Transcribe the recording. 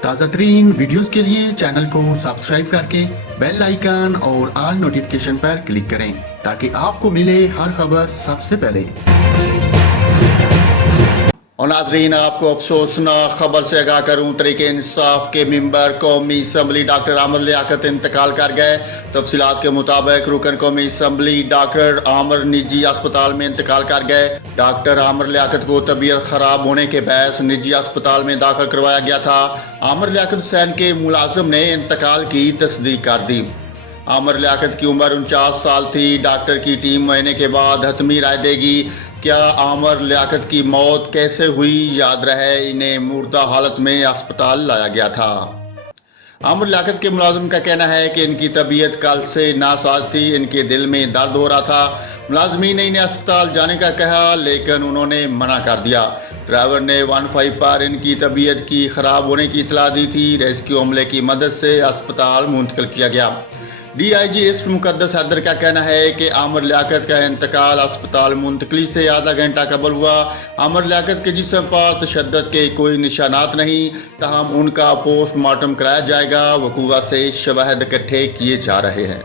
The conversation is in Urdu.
تازہ ترین ویڈیوز کے لیے چینل کو سبسکرائب کر کے بیل آئیکن اور آل نوٹیفیکیشن پر کلک کریں تاکہ آپ کو ملے ہر خبر سب سے پہلے۔ اور ناظرین، آپ کو افسوسناک خبر سے آگاہ کروں، تحریک انصاف کے ممبر قومی اسمبلی ڈاکٹر عامر لیاقت انتقال کر گئے۔ تفصیلات کے مطابق رکن قومی اسمبلی ڈاکٹر عامر نجی اسپتال میں انتقال کر گئے۔ ڈاکٹر عامر لیاقت کو طبیعت خراب ہونے کے باعث نجی اسپتال میں داخل کروایا گیا تھا۔ عامر لیاقت حسین کے ملازم نے انتقال کی تصدیق کر دی۔ عامر لیاقت کی عمر 49 سال تھی۔ ڈاکٹر کی ٹیم معائنے کے بعد حتمی رائے دے گی۔ کیا عامر لیاقت کی موت کیسے ہوئی؟ یاد رہے انہیں مردہ حالت میں اسپتال لایا گیا تھا۔ عامر لیاقت کے ملازم کا کہنا ہے کہ ان کی طبیعت کل سے ناساز تھی، ان کے دل میں درد ہو رہا تھا۔ ملازمین نے انہیں اسپتال جانے کا کہا لیکن انہوں نے منع کر دیا۔ ڈرائیور نے 15 پر ان کی طبیعت کی خراب ہونے کی اطلاع دی تھی۔ ریسکیو عملے کی مدد سے اسپتال منتقل کیا گیا۔ ڈی آئی جی ایسٹ مقدس حیدر کا کہنا ہے کہ عامر لیاقت کا انتقال اسپتال منتقلی سے آدھا گھنٹہ قبل ہوا۔ عامر لیاقت کے جسم پر تشدد کے کوئی نشانات نہیں، تاہم ان کا پوسٹ مارٹم کرایا جائے گا۔ وقوع سے شواہد اکٹھے کیے جا رہے ہیں۔